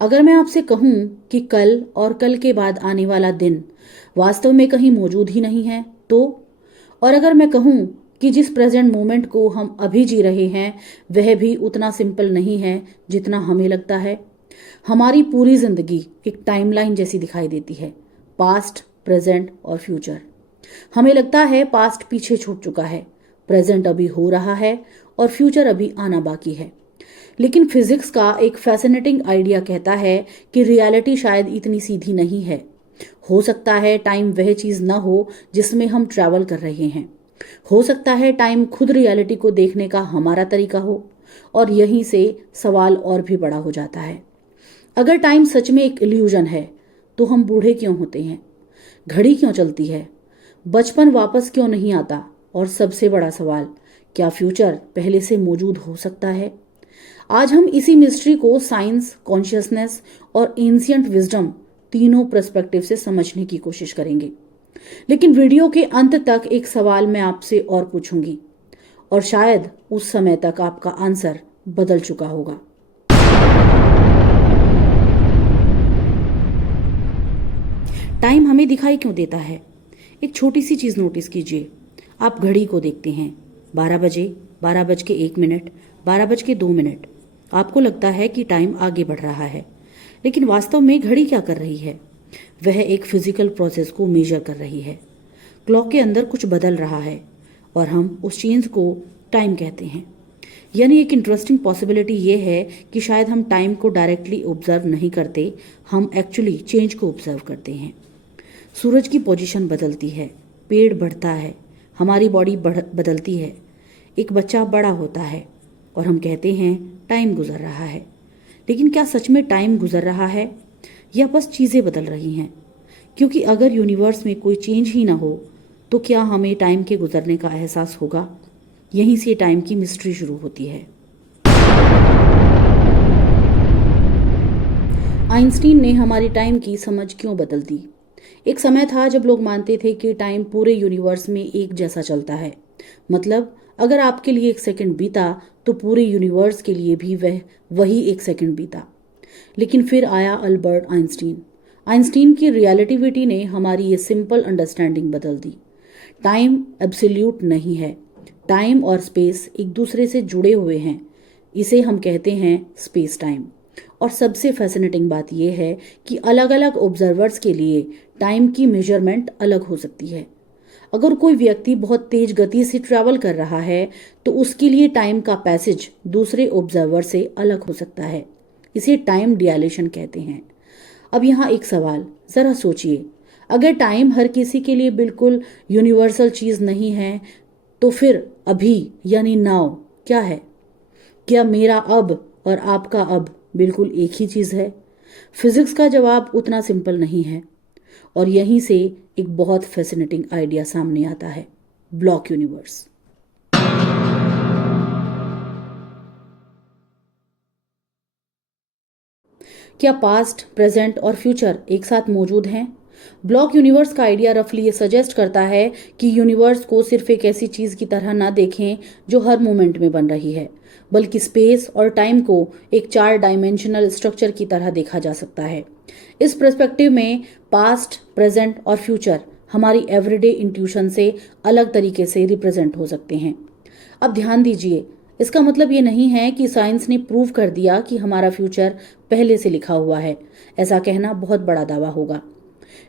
अगर मैं आपसे कहूं कि कल और कल के बाद आने वाला दिन वास्तव में कहीं मौजूद ही नहीं है तो, और अगर मैं कहूं कि जिस प्रेजेंट मोमेंट को हम अभी जी रहे हैं वह भी उतना सिंपल नहीं है जितना हमें लगता है। हमारी पूरी जिंदगी एक टाइमलाइन जैसी दिखाई देती है, पास्ट, प्रेजेंट और फ्यूचर। हमें लगता है पास्ट पीछे छूट चुका है, प्रेजेंट अभी हो रहा है और फ्यूचर अभी आना बाकी है। लेकिन फिजिक्स का एक फैसिनेटिंग आइडिया कहता है कि रियलिटी शायद इतनी सीधी नहीं है। हो सकता है टाइम वह चीज़ ना हो जिसमें हम ट्रैवल कर रहे हैं। हो सकता है टाइम खुद रियलिटी को देखने का हमारा तरीका हो। और यहीं से सवाल और भी बड़ा हो जाता है। अगर टाइम सच में एक इल्यूजन है तो हम बूढ़े क्यों होते हैं? घड़ी क्यों चलती है? बचपन वापस क्यों नहीं आता? और सबसे बड़ा सवाल, क्या फ्यूचर पहले से मौजूद हो सकता है? आज हम इसी मिस्ट्री को साइंस, कॉन्शियसनेस और एंशियंट विजडम तीनों पर्सपेक्टिव से समझने की कोशिश करेंगे। लेकिन वीडियो के अंत तक एक सवाल मैं आपसे और पूछूंगी, और शायद उस समय तक आपका आंसर बदल चुका होगा। टाइम हमें दिखाई क्यों देता है? एक छोटी सी चीज़ नोटिस कीजिए। आप घड़ी को देखते हैं, 12 बजे, 12 बज के 1 मिनट, 12 बज के 2 मिनट। आपको लगता है कि टाइम आगे बढ़ रहा है, लेकिन वास्तव में घड़ी क्या कर रही है? वह एक फिजिकल प्रोसेस को मेजर कर रही है। क्लॉक के अंदर कुछ बदल रहा है और हम उस चेंज को टाइम कहते हैं। यानी एक इंटरेस्टिंग पॉसिबिलिटी ये है कि शायद हम टाइम को डायरेक्टली ऑब्जर्व नहीं करते, हम एक्चुअली चेंज को ऑब्जर्व करते हैं। सूरज की पोजीशन बदलती है, पेड़ बढ़ता है, हमारी बॉडी बदलती है, एक बच्चा बड़ा होता है और हम कहते हैं टाइम गुजर रहा है। लेकिन क्या सच में टाइम गुजर रहा है या बस चीज़ें बदल रही हैं? क्योंकि अगर यूनिवर्स में कोई चेंज ही ना हो तो क्या हमें टाइम के गुजरने का एहसास होगा? यहीं से टाइम की मिस्ट्री शुरू होती है। आइंस्टीन ने हमारी टाइम की समझ क्यों बदल दी? एक समय था जब लोग मानते थे कि टाइम पूरे यूनिवर्स में एक जैसा चलता है। मतलब अगर आपके लिए 1 सेकंड बीता तो पूरे यूनिवर्स के लिए भी वही 1 सेकंड बीता। लेकिन फिर आया अल्बर्ट आइंस्टीन। आइंस्टीन की रियलिटिविटी ने हमारी ये सिंपल अंडरस्टैंडिंग बदल दी। टाइम एब्सोल्यूट नहीं है, टाइम और स्पेस एक दूसरे से जुड़े हुए हैं। इसे हम कहते हैं स्पेस टाइम। और सबसे फैसिनेटिंग बात यह है कि अलग अलग ऑब्जर्वर्स के लिए टाइम की मेजरमेंट अलग हो सकती है। अगर कोई व्यक्ति बहुत तेज गति से ट्रैवल कर रहा है तो उसके लिए टाइम का पैसेज दूसरे ऑब्जर्वर से अलग हो सकता है। इसे टाइम डिलेशन कहते हैं। अब यहाँ एक सवाल, ज़रा सोचिए, अगर टाइम हर किसी के लिए बिल्कुल यूनिवर्सल चीज़ नहीं है तो फिर अभी यानी नाउ क्या है? क्या मेरा अब और आपका अब बिल्कुल एक ही चीज़ है? फिजिक्स का जवाब उतना सिंपल नहीं है। और यहीं से एक बहुत फैसिनेटिंग आइडिया सामने आता है, ब्लॉक यूनिवर्स। क्या पास्ट, प्रेजेंट और फ्यूचर एक साथ मौजूद हैं? ब्लॉक यूनिवर्स का आइडिया रफली ये सजेस्ट करता है कि यूनिवर्स को सिर्फ एक ऐसी चीज़ की तरह ना देखें जो हर मोमेंट में बन रही है, बल्कि स्पेस और टाइम को एक 4 डायमेंशनल स्ट्रक्चर की तरह देखा जा सकता है। इस पर्सपेक्टिव में पास्ट, प्रेजेंट और फ्यूचर हमारी एवरीडे इंट्यूशन से अलग तरीके से रिप्रेजेंट हो सकते हैं। अब ध्यान दीजिए, इसका मतलब ये नहीं है कि साइंस ने प्रूव कर दिया कि हमारा फ्यूचर पहले से लिखा हुआ है। ऐसा कहना बहुत बड़ा दावा होगा।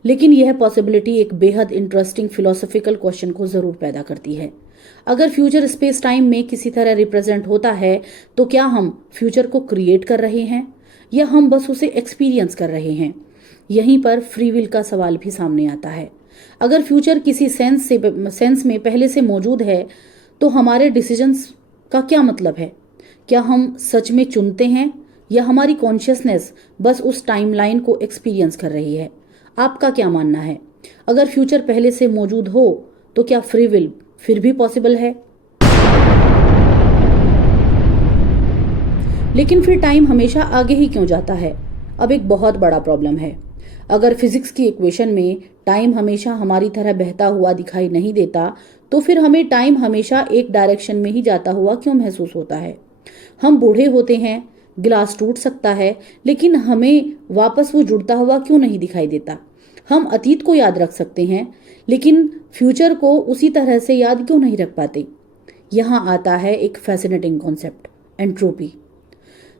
लेकिन यह पॉसिबिलिटी एक बेहद इंटरेस्टिंग फिलोसॉफिकल क्वेश्चन को जरूर पैदा करती है। अगर फ्यूचर स्पेस टाइम में किसी तरह रिप्रेजेंट होता है तो क्या हम फ्यूचर को क्रिएट कर रहे हैं या हम बस उसे एक्सपीरियंस कर रहे हैं? यहीं पर फ्री विल का सवाल भी सामने आता है। अगर फ्यूचर किसी सेंस में पहले से मौजूद है तो हमारे डिसीजंस का क्या मतलब है? क्या हम सच में चुनते हैं या हमारी कॉन्शियसनेस बस उस टाइमलाइन को एक्सपीरियंस कर रही है? आपका क्या मानना है? अगर फ्यूचर पहले से मौजूद हो तो क्या फ्री विल फिर भी पॉसिबल है? लेकिन फिर टाइम हमेशा आगे ही क्यों जाता है? अब एक बहुत बड़ा प्रॉब्लम है। अगर फिजिक्स की इक्वेशन में टाइम हमेशा हमारी तरह बहता हुआ दिखाई नहीं देता तो फिर हमें टाइम हमेशा एक डायरेक्शन में ही जाता हुआ क्यों महसूस होता है? हम बूढ़े होते हैं, गिलास टूट सकता है, लेकिन हमें वापस वो जुड़ता हुआ क्यों नहीं दिखाई देता? हम अतीत को याद रख सकते हैं, लेकिन फ्यूचर को उसी तरह से याद क्यों नहीं रख पाते? यहाँ आता है एक फैसिनेटिंग कॉन्सेप्ट, एंट्रोपी।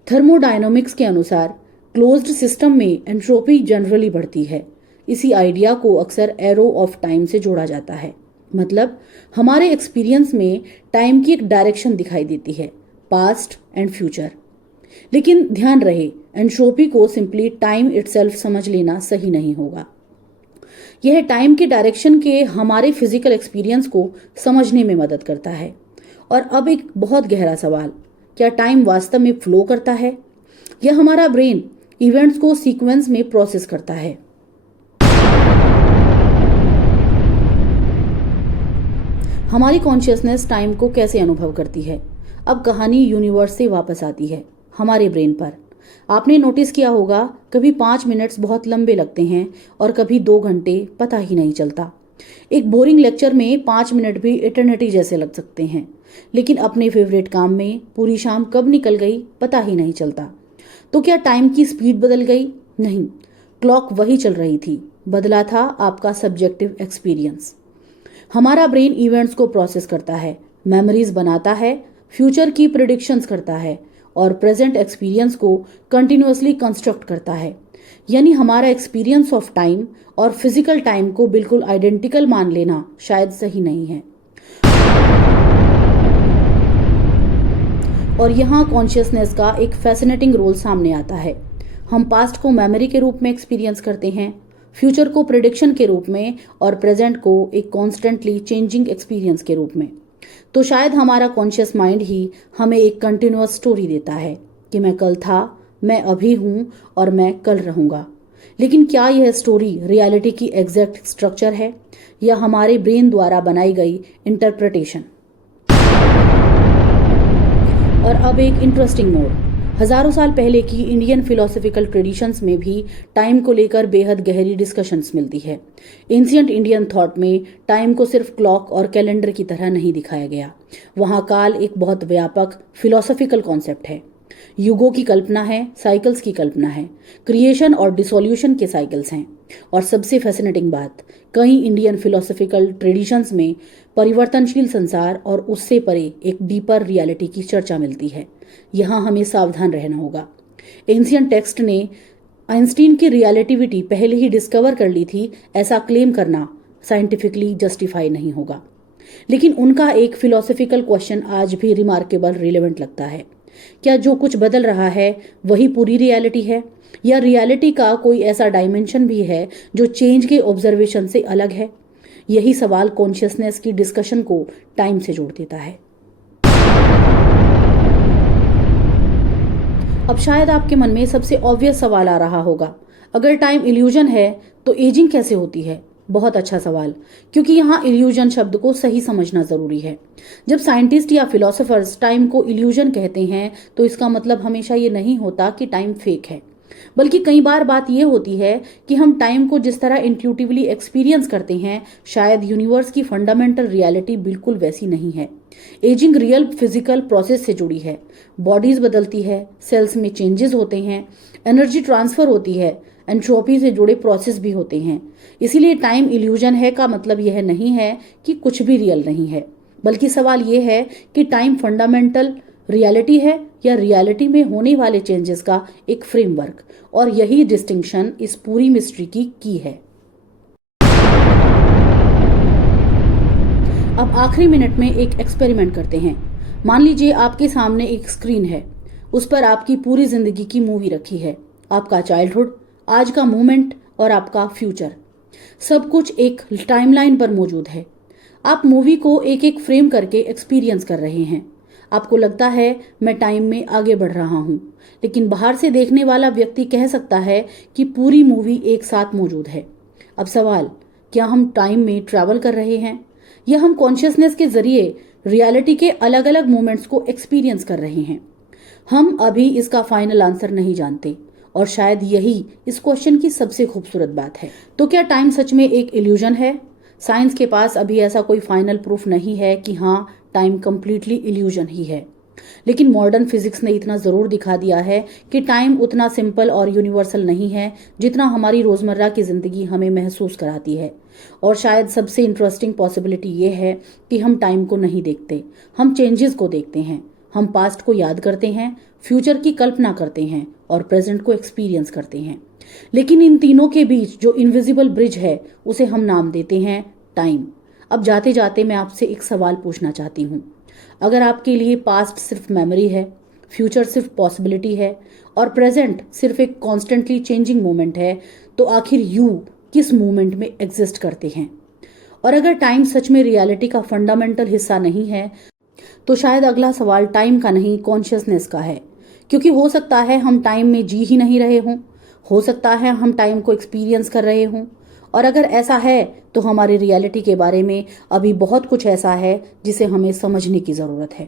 थर्मोडायनामिक्स के अनुसार क्लोज्ड सिस्टम में एंट्रोपी जनरली बढ़ती है। इसी आइडिया को अक्सर एरो ऑफ टाइम से जोड़ा जाता है। मतलब हमारे एक्सपीरियंस में टाइम की एक डायरेक्शन दिखाई देती है, पास्ट एंड फ्यूचर। लेकिन ध्यान रहे, एंट्रोपी को सिंपली टाइम इटसेल्फ समझ लेना सही नहीं होगा। यह टाइम के डायरेक्शन के हमारे फिजिकल एक्सपीरियंस को समझने में मदद करता है। और अब एक बहुत गहरा सवाल, क्या टाइम वास्तव में फ्लो करता है या हमारा ब्रेन इवेंट्स को सीक्वेंस में प्रोसेस करता है? हमारी कॉन्शियसनेस टाइम को कैसे अनुभव करती है? अब कहानी यूनिवर्स से वापस आती है, हमारे ब्रेन पर। आपने नोटिस किया होगा, कभी 5 मिनट्स बहुत लंबे लगते हैं और कभी 2 घंटे पता ही नहीं चलता। एक बोरिंग लेक्चर में 5 मिनट भी इटर्निटी जैसे लग सकते हैं, लेकिन अपने फेवरेट काम में पूरी शाम कब निकल गई पता ही नहीं चलता। तो क्या टाइम की स्पीड बदल गई? नहीं, क्लॉक वही चल रही थी, बदला था आपका सब्जेक्टिव एक्सपीरियंस। हमारा ब्रेन इवेंट्स को प्रोसेस करता है, मेमोरीज बनाता है, फ्यूचर की प्रिडिक्शंस करता है और प्रेजेंट एक्सपीरियंस को कंटिन्यूअसली कंस्ट्रक्ट करता है। यानी हमारा एक्सपीरियंस ऑफ टाइम और फिजिकल टाइम को बिल्कुल आइडेंटिकल मान लेना शायद सही नहीं है। और यहाँ कॉन्शियसनेस का एक फैसिनेटिंग रोल सामने आता है। हम पास्ट को मेमोरी के रूप में एक्सपीरियंस करते हैं, फ्यूचर को प्रिडिक्शन के रूप में और प्रेजेंट को एक कॉन्स्टेंटली चेंजिंग एक्सपीरियंस के रूप में। तो शायद हमारा कॉन्शियस माइंड ही हमें एक कंटिन्यूअस स्टोरी देता है कि मैं कल था, मैं अभी हूँ और मैं कल रहूँगा। लेकिन क्या यह स्टोरी रियलिटी की एग्जैक्ट स्ट्रक्चर है या हमारे ब्रेन द्वारा बनाई गई इंटरप्रिटेशन? और अब एक इंटरेस्टिंग मोड़, हजारों साल पहले की इंडियन फिलोसॉफिकल ट्रेडिशंस में भी टाइम को लेकर बेहद गहरी डिस्कशंस मिलती है। एंशिएंट इंडियन थॉट में टाइम को सिर्फ क्लॉक और कैलेंडर की तरह नहीं दिखाया गया। वहाँ काल एक बहुत व्यापक फिलोसॉफिकल कॉन्सेप्ट है। युगों की कल्पना है, साइकिल्स की कल्पना है, क्रिएशन और डिसोल्यूशन के साइकिल्स हैं। और सबसे फैसिनेटिंग बात, कई इंडियन फिलोसॉफिकल ट्रेडिशंस में परिवर्तनशील संसार और उससे परे एक डीपर रियलिटी की चर्चा मिलती है। यहाँ हमें सावधान रहना होगा। एंशिएंट टेक्स्ट ने आइंस्टीन की रियलिटिविटी पहले ही डिस्कवर कर ली थी, ऐसा क्लेम करना साइंटिफिकली जस्टिफाई नहीं होगा। लेकिन उनका एक फिलोसॉफिकल क्वेश्चन आज भी रिमार्केबल रिलेवेंट लगता है। क्या जो कुछ बदल रहा है वही पूरी रियलिटी है, या रियलिटी का कोई ऐसा डायमेंशन भी है जो चेंज के ऑब्जर्वेशन से अलग है? यही सवाल कॉन्शियसनेस की डिस्कशन को टाइम से जोड़ देता है। अब शायद आपके मन में सबसे ऑब्वियस सवाल आ रहा होगा, अगर टाइम इल्यूजन है तो एजिंग कैसे होती है? बहुत अच्छा सवाल, क्योंकि यहाँ इल्यूजन शब्द को सही समझना जरूरी है। जब साइंटिस्ट या फिलोसोफर्स टाइम को इल्यूजन कहते हैं तो इसका मतलब हमेशा ये नहीं होता कि टाइम फेक है, बल्कि कई बार बात यह होती है कि हम टाइम को जिस तरह इंट्यूटिवली एक्सपीरियंस करते हैं, शायद यूनिवर्स की फंडामेंटल रियलिटी बिल्कुल वैसी नहीं है। एजिंग रियल फिजिकल प्रोसेस से जुड़ी है। बॉडीज बदलती है, सेल्स में चेंजेस होते हैं, एनर्जी ट्रांसफर होती है, एंट्रोपी से जुड़े प्रोसेस भी होते हैं। इसीलिए टाइम इल्यूजन है का मतलब यह नहीं है कि कुछ भी रियल नहीं है, बल्कि सवाल यह है कि टाइम फंडामेंटल रियलिटी है या रियलिटी में होने वाले चेंजेस का एक फ्रेमवर्क। और यही डिस्टिंक्शन इस पूरी मिस्ट्री की है। अब आखिरी मिनट में एक एक्सपेरिमेंट करते हैं। मान लीजिए आपके सामने एक स्क्रीन है, उस पर आपकी पूरी जिंदगी की मूवी रखी है, आपका चाइल्डहुड, आज का मोमेंट और आपका फ्यूचर, सब कुछ एक टाइमलाइन पर मौजूद है। आप मूवी को एक एक फ्रेम करके एक्सपीरियंस कर रहे हैं। आपको लगता है मैं टाइम में आगे बढ़ रहा हूं, लेकिन बाहर से देखने वाला व्यक्ति कह सकता है कि पूरी मूवी एक साथ मौजूद है। अब सवाल, क्या हम टाइम में ट्रैवल कर रहे हैं या हम कॉन्शियसनेस के जरिए रियलिटी के अलग अलग मोमेंट्स को एक्सपीरियंस कर रहे हैं? हम अभी इसका फाइनल आंसर नहीं जानते, और शायद यही इस क्वेश्चन की सबसे खूबसूरत बात है। तो क्या टाइम सच में एक इल्यूजन है? साइंस के पास अभी ऐसा कोई फाइनल प्रूफ नहीं है कि हाँ, टाइम कंप्लीटली इल्यूजन ही है। लेकिन मॉडर्न फिजिक्स ने इतना ज़रूर दिखा दिया है कि टाइम उतना सिंपल और यूनिवर्सल नहीं है जितना हमारी रोज़मर्रा की ज़िंदगी हमें महसूस कराती है। और शायद सबसे इंटरेस्टिंग पॉसिबिलिटी ये है कि हम टाइम को नहीं देखते, हम चेंजेस को देखते हैं। हम पास्ट को याद करते हैं, फ्यूचर की कल्पना करते हैं और प्रेजेंट को एक्सपीरियंस करते हैं। लेकिन इन तीनों के बीच जो इनविजिबल ब्रिज है उसे हम नाम देते हैं टाइम। अब जाते जाते मैं आपसे एक सवाल पूछना चाहती हूँ। अगर आपके लिए पास्ट सिर्फ मेमोरी है, फ्यूचर सिर्फ पॉसिबिलिटी है और प्रेजेंट सिर्फ एक कॉन्स्टेंटली चेंजिंग मोमेंट है, तो आखिर यू किस मोमेंट में एग्जिस्ट करते हैं? और अगर टाइम सच में रियलिटी का फंडामेंटल हिस्सा नहीं है, तो शायद अगला सवाल टाइम का नहीं, कॉन्शियसनेस का है। क्योंकि हो सकता है हम टाइम में जी ही नहीं रहे हों, हो सकता है हम टाइम को एक्सपीरियंस कर रहे हों। और अगर ऐसा है तो हमारी रियलिटी के बारे में अभी बहुत कुछ ऐसा है जिसे हमें समझने की ज़रूरत है।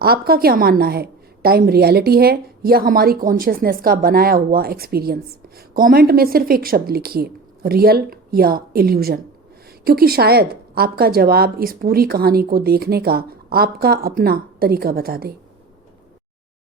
आपका क्या मानना है? टाइम रियलिटी है या हमारी कॉन्शियसनेस का बनाया हुआ एक्सपीरियंस? कमेंट में सिर्फ एक शब्द लिखिए, रियल या इल्यूजन। क्योंकि शायद आपका जवाब इस पूरी कहानी को देखने का आपका अपना तरीका बता दे।